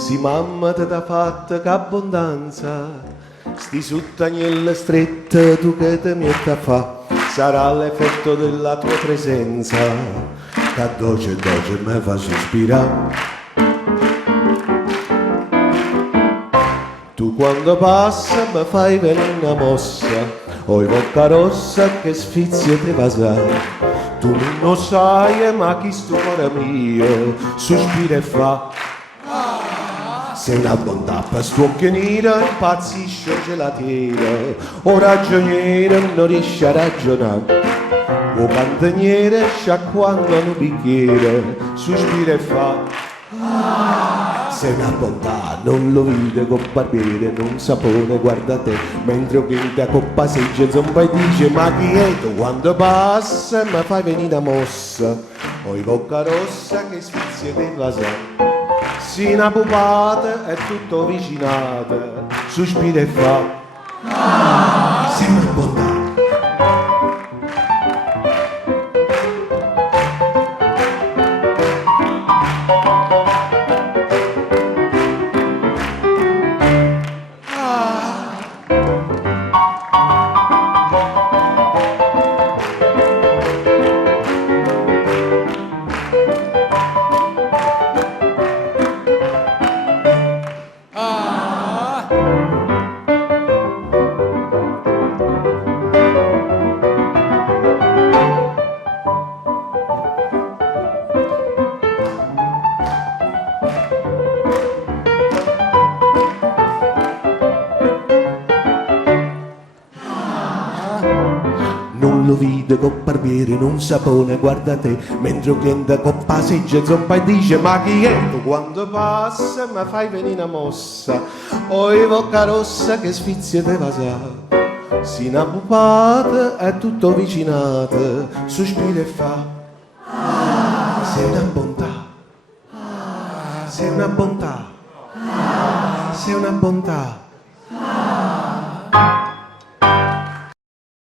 Si mamma te t'ha fatta che abbondanza, sti suttagnelle strette tu che te metta a fa, sarà l'effetto della tua presenza, che dolce dolce mi fa sospirare. Tu quando passa mi fai venire una mossa, ho i bocca rossa che sfizia te vasai. Tu non sai ma chi sto cuore mio sospira e fa. Sei una bontà per sto nero, impazzisce gelatina, o ragioniere non riesce a ragionare, o cantaniere sciacquando un bicchiere, sospira e fa. Sei una bontà, non lo vede con barbiere, non sapone, guarda te, mentre che da coppa seggia zomba e dice ma chi è tu quando passa mi fai venire una mossa, ho i bocca rossa che sfizia te vasà. Si una pupata è tutto vicinata, sospira e fa. Sei una bontà. Non lo vide con barbiere, non sapone, guarda te, mentre un cliente coppa seggia zoppa e dice ma chi è tu quando passa mi fai venire una mossa, ho i bocca rossa che sfizia te vasà, si una pupata è tutto vicinata, sospira e fa. Sei una bontà, sei una bontà, sei una bontà.